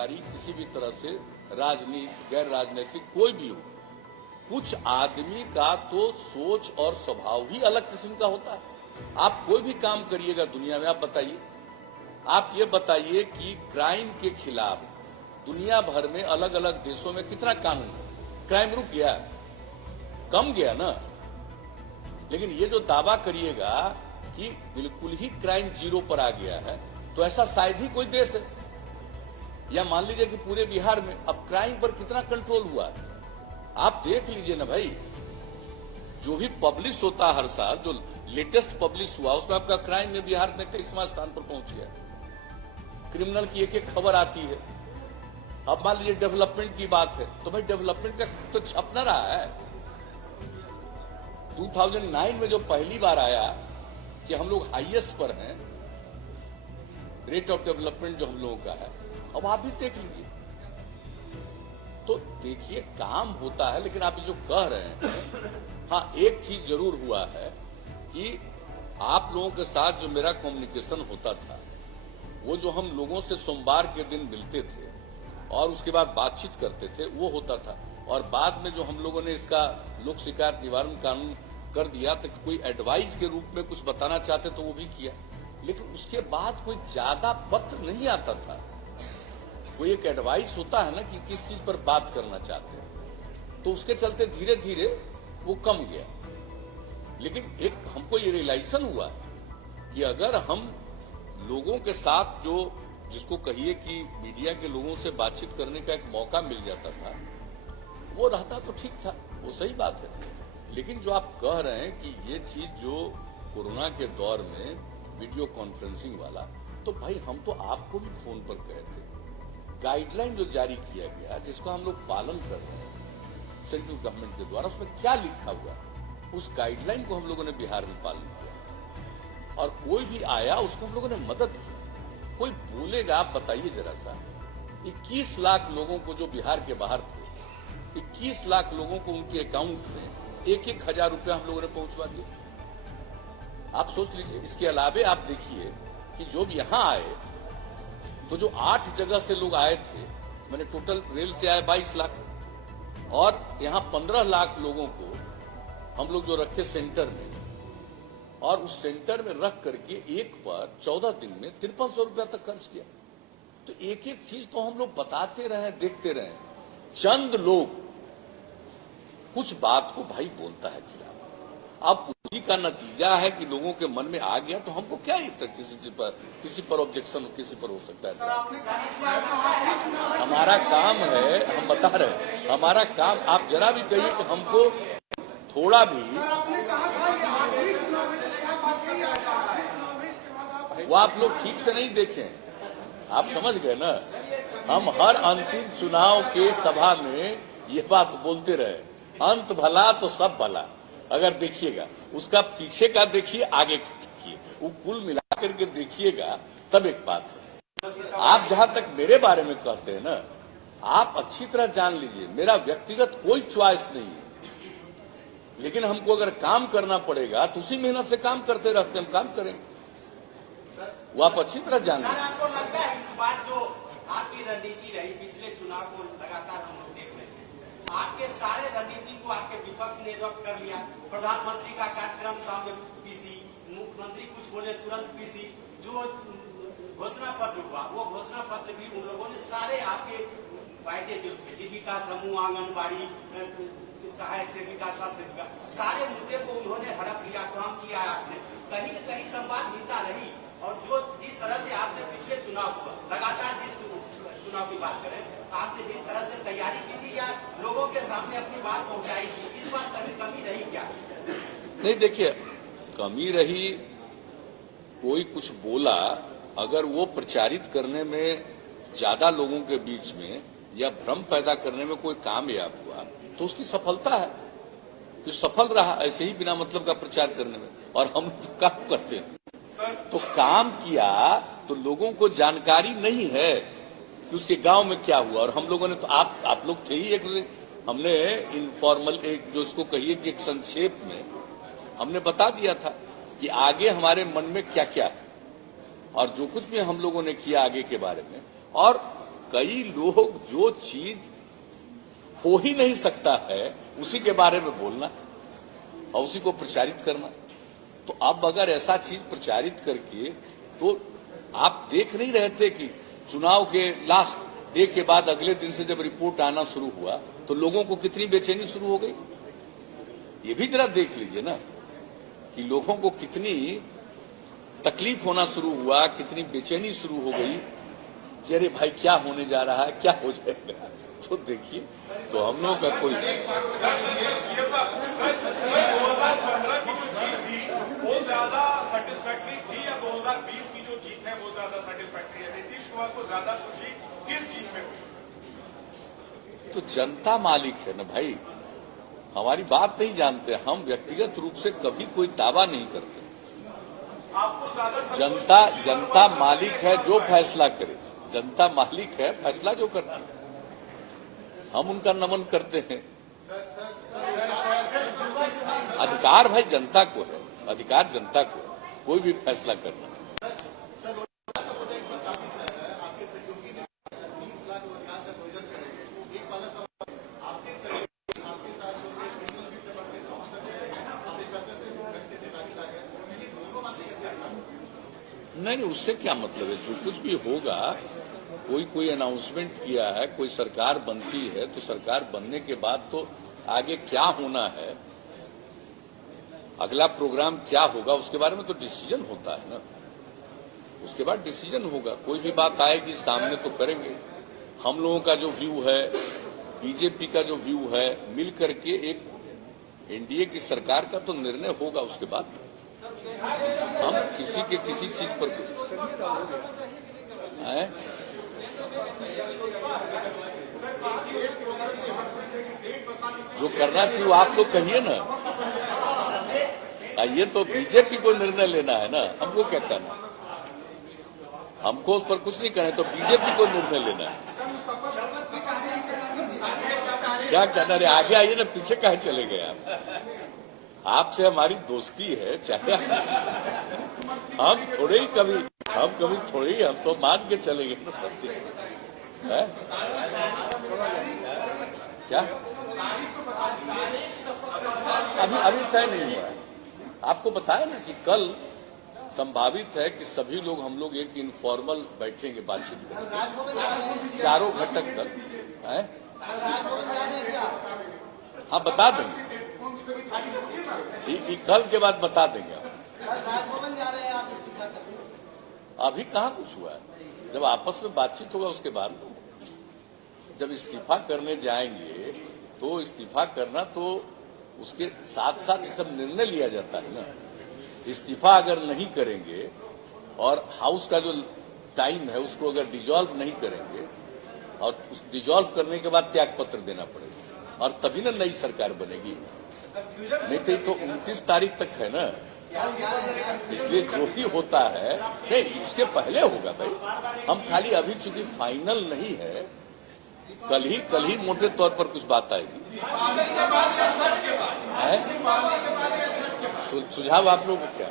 सरकारी किसी भी तरह से राजनीति गैर राजनीतिक कोई भी हो, कुछ आदमी का तो सोच और स्वभाव ही अलग किस्म का होता है। आप कोई भी काम करिएगा दुनिया में, आप बताइए, आप ये बताइए कि क्राइम के खिलाफ दुनिया भर में अलग अलग देशों में कितना कानून है, क्राइम रुक गया, कम गया ना। लेकिन ये जो दावा करिएगा कि बिल्कुल ही क्राइम जीरो पर आ गया है, तो ऐसा शायद ही कोई देश है। या मान लीजिए कि पूरे बिहार में अब क्राइम पर कितना कंट्रोल हुआ है, आप देख लीजिए ना भाई। जो भी पब्लिश होता है हर साल, जो लेटेस्ट पब्लिश हुआ, उसमें आपका क्राइम में बिहार में 23वां स्थान पर पहुंच गया। क्रिमिनल की एक एक खबर आती है। अब मान लीजिए डेवलपमेंट की बात है, तो भाई डेवलपमेंट का तो छपना रहा है। 2009 में जो पहली बार आया कि हम लोग हाईएस्ट पर हैं, रेट ऑफ डेवलपमेंट जो हम लोगों का है, अब आप भी देख लीजिए। तो देखिए काम होता है, लेकिन आप जो कह रहे हैं, हाँ एक चीज जरूर हुआ है कि आप लोगों के साथ जो मेरा कम्युनिकेशन होता था, वो जो हम लोगों से सोमवार के दिन मिलते थे और उसके बाद बातचीत करते थे, वो होता था। और बाद में जो हम लोगों ने इसका लोक शिकायत निवारण कानून कर दिया, तो कोई एडवाइस के रूप में कुछ बताना चाहते तो वो भी किया, लेकिन उसके बाद कोई ज्यादा पत्र नहीं आता था। कोई एक एडवाइस होता है ना कि किस चीज पर बात करना चाहते हैं, तो उसके चलते धीरे धीरे वो कम गया। लेकिन एक हमको ये रियलाइजेशन हुआ कि अगर हम लोगों के साथ जो जिसको कहिए कि मीडिया के लोगों से बातचीत करने का एक मौका मिल जाता था, वो रहता तो ठीक था, वो सही बात है। लेकिन जो आप कह रहे हैं कि ये चीज जो कोरोना के दौर में वीडियो कॉन्फ्रेंसिंग वाला, तो भाई हम तो आपको भी फोन पर कहे थे, गाइडलाइन जो जारी किया गया जिसका हम लोग पालन कर रहे हैं सेंट्रल गवर्नमेंट के द्वारा, उसमें क्या लिखा हुआ, उस गाइडलाइन को हम लोगों ने बिहार में पालन किया। और कोई भी आया उसको हम लोगों ने मदद की। कोई बोलेगा, आप बताइए जरा सा, 21 लाख लोगों को जो बिहार के बाहर थे, 21 लाख लोगों को उनके अकाउंट में 1-1 हजार रुपया हम लोगों ने पहुंचवा दिया। आप सोच लीजिए। इसके अलावे आप देखिए कि जो भी यहां आए, तो जो 8 जगह से लोग आए थे, मैंने टोटल रेल से आए 22 लाख, और यहां 15 लाख लोगों को हम लोग जो रखे सेंटर में, और उस सेंटर में रख करके एक पर 14 दिन में 5300 रुपया तक खर्च किया। तो एक एक चीज तो हम लोग बताते रहे, देखते रहे। चंद लोग कुछ बात को भाई बोलता है खिलाफ, अब उसी का नतीजा है कि लोगों के मन में आ गया, तो हमको क्या किसी पर ऑब्जेक्शन किसी पर हो सकता है। हमारा काम है, हम बता रहे हैं, हमारा काम, आप जरा भी कहिए कि हमको थोड़ा भी, वो आप लोग ठीक से नहीं देखें, आप समझ गए ना। हम हर अंतिम चुनाव के सभा में ये बात बोलते रहे, अंत भला तो सब भला। अगर देखिएगा, उसका पीछे का देखिए, आगे का देखिए, वो कुल मिला करके देखिएगा, तब एक बात है। आप जहां तक मेरे बारे में कहते हैं ना, आप अच्छी तरह जान लीजिए, मेरा व्यक्तिगत कोई च्वाइस नहीं है, लेकिन हमको अगर काम करना पड़ेगा तो उसी मेहनत से काम करते रहते, हम काम करेंगे, वो आप अच्छी तरह जान लीजिए। आपको लगता है इस बार जो आपकी रणनीति रही, पिछले चुनाव को लगातार हम लोग देख रहे हैं, आपके सारे रणनीति को आपके विपक्ष ने रद्द कर लिया। प्रधानमंत्री का कार्यक्रम सामने पीसी, मुख्यमंत्री कुछ बोले तुरंत पीसी, जो घोषणा पत्र हुआ वो घोषणा पत्र भी उन लोगों ने सारे आपके वायदे जो थे, जीविका समूह, आंगनबाड़ी, सहायक सेविका, स्वास्थ्य सेविका, सारे मुद्दे को उन्होंने हड़प लिया, काम किया आपने। कहीं न कहीं संवादहीनता रही, और जो जिस तरह से आपने पिछले चुनाव हुआ, लगातार जिस चुनाव की बात करें, आपने जिस तरह से तैयारी की थी या लोगों के सामने अपनी बात पहुंचाई थी, इस बार कमी रही क्या? नहीं, देखिए, कमी रही, कोई कुछ बोला, अगर वो प्रचारित करने में ज्यादा लोगों के बीच में या भ्रम पैदा करने में कोई कामयाब हुआ, तो उसकी सफलता है कि सफल रहा ऐसे ही बिना मतलब का प्रचार करने में। और हम तो काम करते हैं, तो काम किया तो लोगों को जानकारी नहीं है कि उसके गांव में क्या हुआ। और हम लोगों ने तो आप लोग थे ही, एक हमने इनफॉर्मल, एक जो उसको कहिए कि एक संक्षेप में हमने बता दिया था कि आगे हमारे मन में क्या क्या है और जो कुछ भी हम लोगों ने किया आगे के बारे में। और कई लोग जो चीज हो ही नहीं सकता है उसी के बारे में बोलना और उसी को प्रचारित करना। तो अब अगर ऐसा चीज प्रचारित करके, तो आप देख नहीं रहे थे कि चुनाव के लास्ट डे के बाद अगले दिन से जब रिपोर्ट आना शुरू हुआ तो लोगों को कितनी बेचैनी शुरू हो गई। ये भी जरा देख लीजिए ना कि लोगों को कितनी तकलीफ होना शुरू हुआ, कितनी बेचैनी शुरू हो गई कि अरे भाई क्या होने जा रहा है, क्या हो जाएगा। तो देखिए, तो हम लोग का कोई वो ज्यादा सेटिस्फैक्टरी थी या 2020 की जो जीत है वो ज्यादा सेटिस्फैक्टरी है? नीतीश कुमार को ज्यादा खुशी किस जीत में हुई? तो जनता मालिक है ना भाई, हमारी बात नहीं जानते हम, व्यक्तिगत रूप से कभी कोई दावा नहीं करते। आपको ज्यादा जनता मालिक है, जो फैसला करे, जनता मालिक है, फैसला जो करती है हम उनका नमन करते हैं। अधिकार भाई जनता को है, अधिकार जनता को है कोई भी फैसला करना। नहीं, उससे क्या मतलब है। जो कुछ भी होगा, कोई अनाउंसमेंट किया है, कोई सरकार बनती है तो सरकार बनने के बाद तो आगे क्या होना है, अगला प्रोग्राम क्या होगा, उसके बारे में तो डिसीजन होता है ना। उसके बाद डिसीजन होगा, कोई भी बात आएगी सामने तो करेंगे। हम लोगों का जो व्यू है, बीजेपी का जो व्यू है, मिल करके एक एनडीए की सरकार का तो निर्णय होगा। उसके बाद हम किसी के किसी चीज पर जो करना चाहिए वो आप लोग कहिए ना। ये तो बीजेपी को निर्णय लेना है ना, हमको क्या करना। हमको उस पर कुछ नहीं करना, तो बीजेपी को निर्णय लेना है। क्या कहना रे, आगे आइए ना, पीछे कहाँ चले गए आप। आपसे हमारी दोस्ती है, चाहे हम थोड़े ही कभी हम तो मान के चलेंगे ना सब है क्या। अभी तय नहीं हुआ है। आपको बताया ना कि कल संभावित है कि सभी लोग, हम लोग एक इनफॉर्मल बैठेंगे, बातचीत करेंगे चारों घटक तक है। हाँ, बता देंगे, कल के बाद बता देंगे। अभी कहाँ कुछ हुआ है, जब आपस में बातचीत होगा उसके बाद। जब इस्तीफा करने जाएंगे तो इस्तीफा करना, तो उसके साथ साथ ये सब निर्णय लिया जाता है ना। इस्तीफा अगर नहीं करेंगे और हाउस का जो टाइम है उसको अगर डिजॉल्व नहीं करेंगे और उस डिजॉल्व करने के बाद त्याग पत्र देना पड़ेगा और तभी ना नई सरकार बनेगी। नहीं तो 29 तारीख तक है ना, इसलिए जो भी होता है नहीं उसके पहले होगा भाई। हम खाली अभी चूंकि फाइनल नहीं है, कल ही मोटे तौर पर कुछ बात आएगी। सुझाव आप लोगों को क्या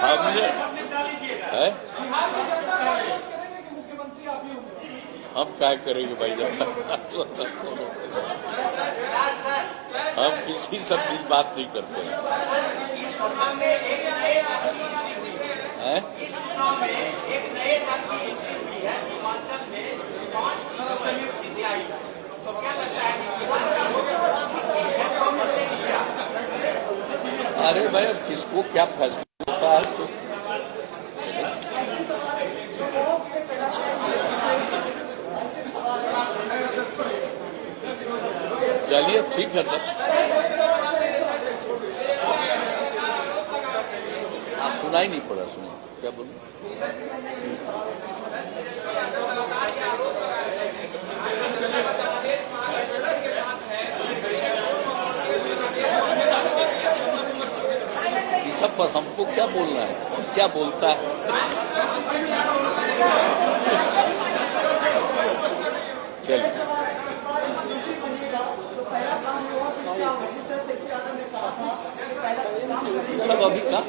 हमने है? हम क्या करेंगे भाई, जब तक हम किसी सब की बात नहीं करते हैं। अरे भाई, अब किसको क्या फैसला होता है तो चलिए ठीक है। तब सुनाई नहीं पड़ा, सुना क्या बोलूं। इस सब पर हमको क्या बोलना है, क्या बोलता है। चलिए सब अभी का